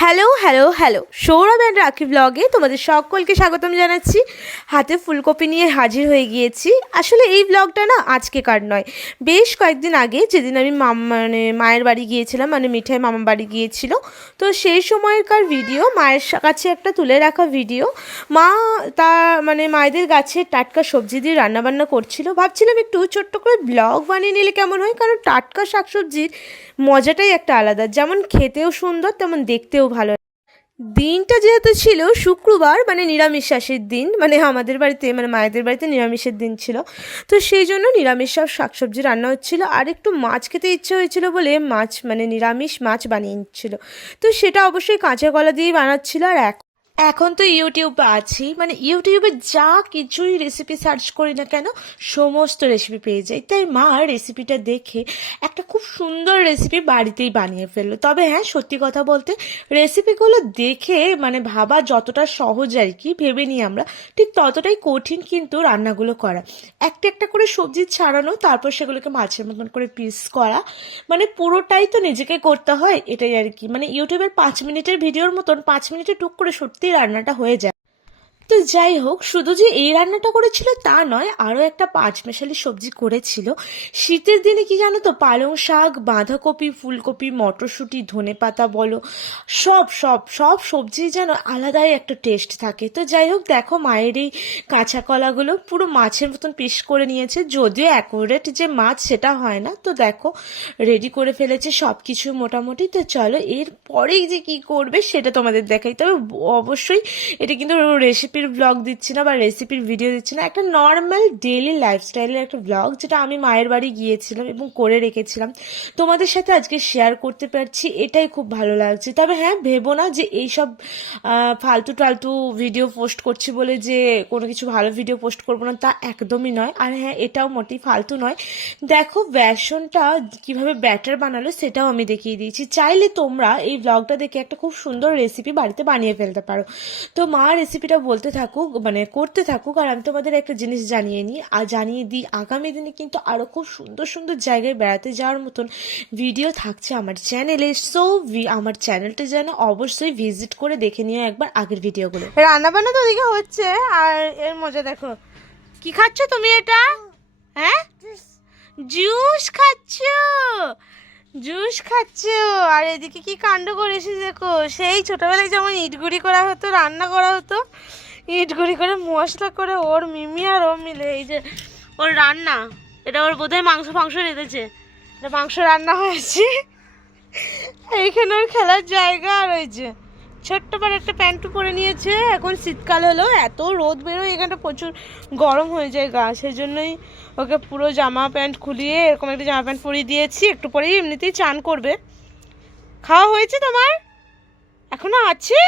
Hello hello hello. Sourav and Rakhi ব্লগে তোমাদের সকলকে স্বাগতম জানাচ্ছি। হাতে ফুলকপি নিয়ে হাজির হয়ে গিয়েছি। আসলে এই ব্লগটা না আজকেকার নয়। বেশ কয়েকদিন আগে যেদিন আমি মাম মানে মায়ের বাড়ি গিয়েছিলাম মানে মিঠাই মামা বাড়ি গিয়েছিল, তো সেই সময়কার ভিডিও মায়ের কাছে একটা তুলে রাখা ভিডিও মা তা মানে মায়েদের গাছে টাটকা সবজি দিয়ে রান্নাবান্না করছিল। ভাবছিলাম একটু ছোট্ট করে ব্লগ বানিয়ে নিলে কেমন হয়? কারণ টাটকা শাকসবজির মজাটাই একটা আলাদা। যেমন খেতেও সুন্দর, তেমন দেখতেও ভালো। দিনটা যেহেতু ছিল শুক্রবার মানে নিরামিষাসের দিন মানে আমাদের বাড়িতে মানে মায়েদের বাড়িতে নিরামিষের দিন ছিল। তো সেই জন্য নিরামিষ সব শাকসবজি রান্না হচ্ছিল। আর একটু মাছ খেতে ইচ্ছে হয়েছিল বলে মাছ মানে নিরামিষ মাছ বানিয়ে নিচ্ছিল তো সেটা অবশ্যই কাঁচা কলা দিয়েই বানাচ্ছিল। আর এক এখন তো ইউটিউব আছি। মানে ইউটিউবে যা কিছুই রেসিপি সার্চ করি না কেন, সমস্ত রেসিপি পেয়ে যাই। তাই মা রেসিপিটা দেখে একটা খুব সুন্দর রেসিপি বাড়িতেই বানিয়ে ফেলল। তবে হ্যাঁ সত্যি কথা বলতে রেসিপিগুলো দেখে মানে ভাবা যতটা সহজ আর কি, ভেবে নিই আমরা, ঠিক ততটাই কঠিন কিন্তু রান্নাগুলো করা। একটা একটা করে সবজি ছাড়ানো, তারপর সেগুলোকে মাছের মতন করে পিস করা। মানে পুরোটাই তো নিজেকে করতে হয়, এটাই আর কি। মানে ইউটিউবের পাঁচ মিনিটের ভিডিওর মতন, পাঁচ মিনিটে টুক করে সত্যি রান্নাটা হয়ে যায়। তো যাই হোক, শুধু যে এই রান্নাটা করেছিল তা নয়, আরও একটা পাঁচ মেশালি সবজি করেছিল। শীতের দিনে কি জানো তো, পালং শাক, বাঁধাকপি, ফুলকপি, মটরশুঁটি, ধনে পাতা বলো, সব সব সব সবজি যেন আলাদাই একটা টেস্ট থাকে। তো যাই হোক, দেখো মায়ের এই কাঁচা কলাগুলো পুরো মাছের মতন পিস করে নিয়েছে, যদিও অ্যাকোরেট যে মাছ সেটা হয় না। তো দেখো রেডি করে ফেলেছে সব কিছু মোটামুটি। তো চলো এর পরেই যে কি করবে সেটা তোমাদের দেখাই। তবে অবশ্যই এটা কিন্তু রেসিপির ব্লগ দিচ্ছি না বা রেসিপির ভিডিও দিচ্ছি না, একটা নর্মাল ডেইলি লাইফস্টাইলের একটা ব্লগ যেটা আমি মায়ের বাড়ি গিয়েছিলাম এবং করে রেখেছিলাম। তোমাদের সাথে আজকে শেয়ার করতে পারছি, এটাই খুব ভালো লাগছে। তবে হ্যাঁ ভেবো না যে এইসব ফালতু টালতু ভিডিও পোস্ট করছি বলে যে কোনো কিছু ভালো ভিডিও পোস্ট করব না, তা একদমই নয়। আর হ্যাঁ এটাও মোটেই ফালতু নয়। দেখো, বেসনটা কীভাবে ব্যাটার বানালো সেটাও আমি দেখিয়ে দিয়েছি। চাইলে তোমরা এই ব্লগটা দেখে একটা খুব সুন্দর রেসিপি বাড়িতে বানিয়ে ফেলতে পারো। তো মা রেসিপিটা বলতে থাকুক মানে করতে থাকুক, আর আমি তোমাদের একটা জিনিস জানিয়ে নিই। আর জানিয়ে দিই, আগামী দিনে কিন্তু আরও খুব সুন্দর সুন্দর জায়গায় বেড়াতে যাওয়ার মতন ভিডিও থাকছে আমার চ্যানেলে সো আমার চ্যানেলটা যেন অবশ্যই ভিজিট করে দেখে নিও একবার আগের ভিডিওগুলো রান্না বান্না তো ওদিকে হচ্ছে, আর এর মজা দেখো। কি খাচ্ছ তুমি এটা? হ্যাঁ? জুস খাচ্ছ? জুস খাচ্ছ? আর এদিকে কি কাণ্ড করেছি দেখো? সেই ছোটবেলায় যেমন ইটগুড়ি করা হতো, রান্না করা হতো ইটগুড়ি করে মশলা করে ওর মিমি আর ও মিলে এই যে ওর রান্না। এটা ওর বোধহয় মাংস, ফাংস রেঁধেছে। এটা মাংস রান্না হয়েছে। এইখানে ওর খেলার জায়গা আর যে ছোট্ট পারে একটা প্যান্টু পরে নিয়েছে। এখন শীতকাল হলো, এত রোদ বেরোয়, এখানটা প্রচুর গরম হয়ে যায় গা। সেই জন্যই ওকে পুরো জামা প্যান্ট খুলিয়ে, এরকম একটা জামা প্যান্ট পরিয়ে দিয়েছি। একটু পরেই এমনিতেই চান করবে। খাওয়া হয়েছে তোমার? এখনও আছে?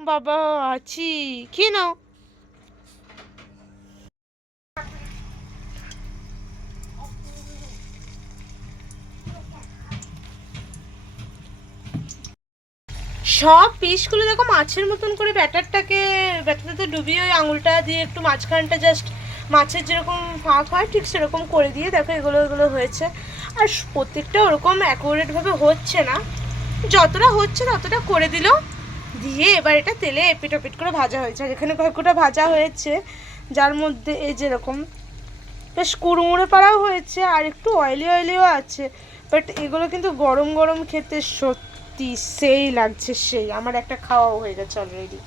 বাবা, আছি। কি নাও? সব পিসগুলো দেখো মাছের মতন করে ব্যাটারটাকে, ব্যাটারটাতে ডুবিয়ে ওই আঙুলটা দিয়ে একটু মাঝখানটা জাস্ট মাছের যেরকম ফাঁক হয়, ঠিক সেরকম করে দিয়ে দেখো এগুলো এগুলো হয়েছে। আর প্রত্যেকটা ওরকম অ্যাকুরেটভাবে হচ্ছে না। যতটা হচ্ছে ততটা করে দিল। দিয়ে এবার এটা তেলে এপিট ওপিট করে ভাজা হয়েছে। আর এখানে কয়েকটা ভাজা হয়েছে, যার মধ্যে এই যেরকম বেশ কুড়মুড়ে পাড়াও হয়েছে আর একটু অয়েলি অয়েলিও আছে। বাট এগুলো কিন্তু গরম গরম খেতে সত্যি সেই লাগছে সেই। আমার একটা খাওয়াও হয়ে গেছে অলরেডি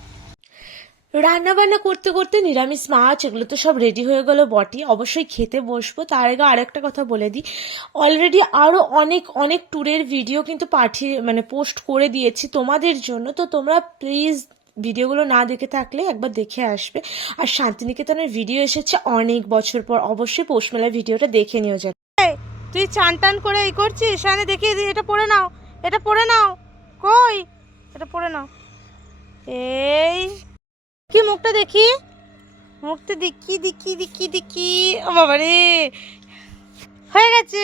রান্না বান্না করতে করতে নিরামিষ মাছ, এগুলো তো সব রেডি হয়ে গেল বটি। অবশ্যই খেতে বসবো। তার আগে আরেকটা কথা বলে দিই। অলরেডি আরও অনেক অনেক ট্যুরের ভিডিও কিন্তু পাঠিয়ে মানে পোস্ট করে দিয়েছি তোমাদের জন্য। তো তোমরা প্লিজ ভিডিওগুলো না দেখে থাকলে একবার দেখে আসবে। আর শান্তিনিকেতনের ভিডিও এসেছে অনেক বছর পর। অবশ্যই পৌষমেলার ভিডিওটা দেখে নিও যেন। তুই চান টান করে এই করছিস? সামনে দেখিয়ে দিই এটা পড়ে নাও। এটা পড়ে নাও। কই? এটা পড়ে নাও। এই কি মুখটা দেখি? মুখটা দেখি দেখি দেখি দেখি ও বাবা রে হয়ে গেছে।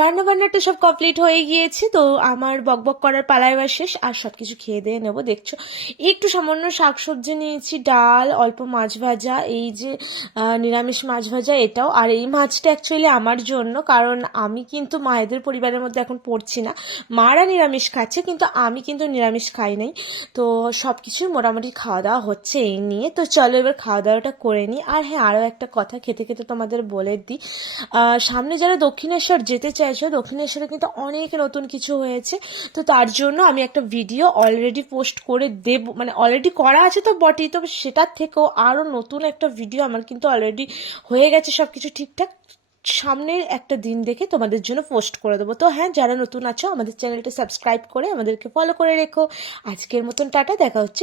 রান্না বান্নাটা সব কমপ্লিট হয়ে গিয়েছে, তো আমার বকবক করার পালা এবার শেষ। আর সব কিছু খেয়ে দিয়ে নেব, দেখছ? একটু সামান্য শাকসবজি নিয়েছি, ডাল, অল্প মাছ ভাজা, এই যে নিরামিষ মাছ ভাজা এটাও। আর এই মাছটা অ্যাকচুয়ালি আমার জন্য, কারণ আমি কিন্তু মায়েদের পরিবারের মধ্যে এখন পড়ছি না। মারা নিরামিষ খাচ্ছে, কিন্তু আমি কিন্তু নিরামিষ খাই নাই। তো সব কিছুই মোটামুটি খাওয়া দাওয়া হচ্ছে এই নিয়ে। তো চলো এবার খাওয়া দাওয়াটা করে নিই। আর হ্যাঁ আরও একটা কথা খেতে খেতে তোমাদের বলে দিই। সামনে যারা দক্ষিণেশ্বর যেতে চাইছো, দক্ষিণেশ্বরে কিন্তু অনেক নতুন কিছু হয়েছে। তো তার জন্য আমি একটা ভিডিও অলরেডি পোস্ট করে দেব মানে অলরেডি করা আছে তো বটেই তো সেটার থেকেও আরও নতুন একটা ভিডিও আমার কিন্তু অলরেডি হয়ে গেছে সব কিছু ঠিকঠাক। সামনের একটা দিন দেখে তোমাদের জন্য পোস্ট করে দেবো। তো হ্যাঁ যারা নতুন আছো, আমাদের চ্যানেলটা সাবস্ক্রাইব করে আমাদেরকে ফলো করে রেখো। আজকের মতন টাটা, দেখা হচ্ছে